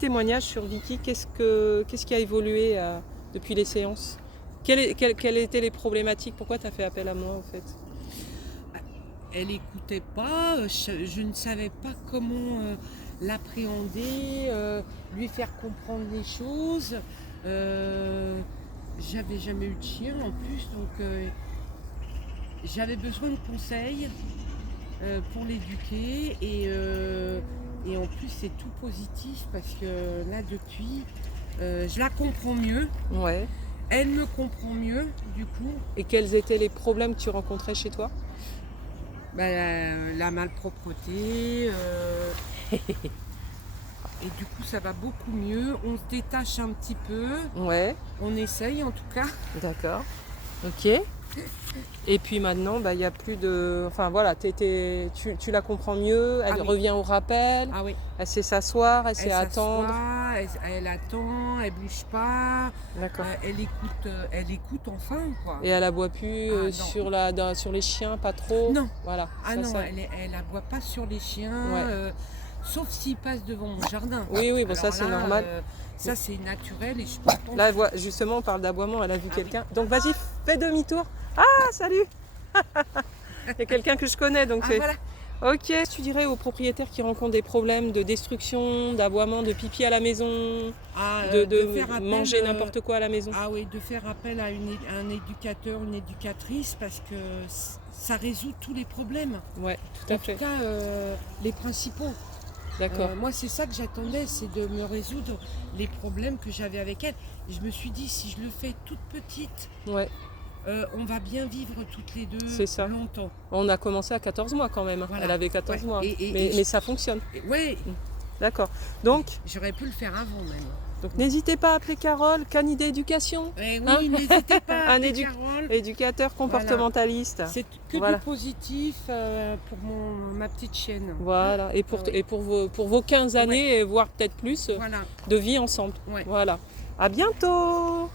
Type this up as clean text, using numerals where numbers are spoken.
témoignage sur Vicky. Qu'est-ce qui a évolué depuis les séances? Quelles étaient les problématiques? Pourquoi tu as fait appel à moi en fait? Elle n'écoutait pas, je ne savais pas comment l'appréhender, lui faire comprendre les choses. J'avais jamais eu de chien en plus, donc j'avais besoin de conseils pour l'éduquer et en plus c'est tout positif parce que là depuis je la comprends mieux, Ouais. elle me comprend mieux du coup. Et quels étaient les problèmes que tu rencontrais chez toi? La malpropreté et du coup ça va beaucoup mieux, on se détache un petit peu, Ouais. on essaye en tout cas. D'accord. Ok. Et puis maintenant, il n'y a plus de... Enfin voilà, tu la comprends mieux, elle Ah oui. revient au rappel, Ah oui, elle sait s'asseoir, elle sait elle attendre. s'assoit, elle attend, elle bouge pas, D'accord. elle écoute enfin quoi. Et elle aboie plus Non. sur les chiens, pas trop. Non. Voilà. Ah non, elle aboie pas sur les chiens, Ouais. sauf s'ils passent devant mon jardin. Oui, bon, Alors ça c'est là, normal. Ça c'est naturel et je suis contente. Là, justement, on parle d'aboiement, elle a vu Ah quelqu'un. Donc vas-y, fais demi-tour. Ah, salut. Il y a quelqu'un que je connais, donc Ah voilà. Ok. Tu dirais aux propriétaires qui rencontrent des problèmes de destruction, d'aboiement, de pipi à la maison, de faire appel, manger n'importe quoi à la maison? Ah oui, de faire appel à un éducateur, une éducatrice parce que ça résout tous les problèmes. Ouais, tout à fait. En tout cas, les principaux. D'accord. Moi, c'est ça que j'attendais, c'est de me résoudre les problèmes que j'avais avec elle. Et je me suis dit, si je le fais toute petite, Ouais, on va bien vivre toutes les deux c'est ça. longtemps. On a commencé à 14 mois quand même. Voilà. Elle avait 14 Ouais. mois. Et Mais ça fonctionne. Ouais, D'accord. Donc j'aurais pu le faire avant même. n'hésitez pas à appeler Carole, Canidé Éducation. Oui, Hein n'hésitez pas à Un appeler Carole. éducateur comportementaliste. C'est que Voilà. du positif pour ma petite chienne. Voilà. Et pour vos 15 années, voire peut-être plus, Voilà. de vie ensemble. Ouais. Voilà. À bientôt.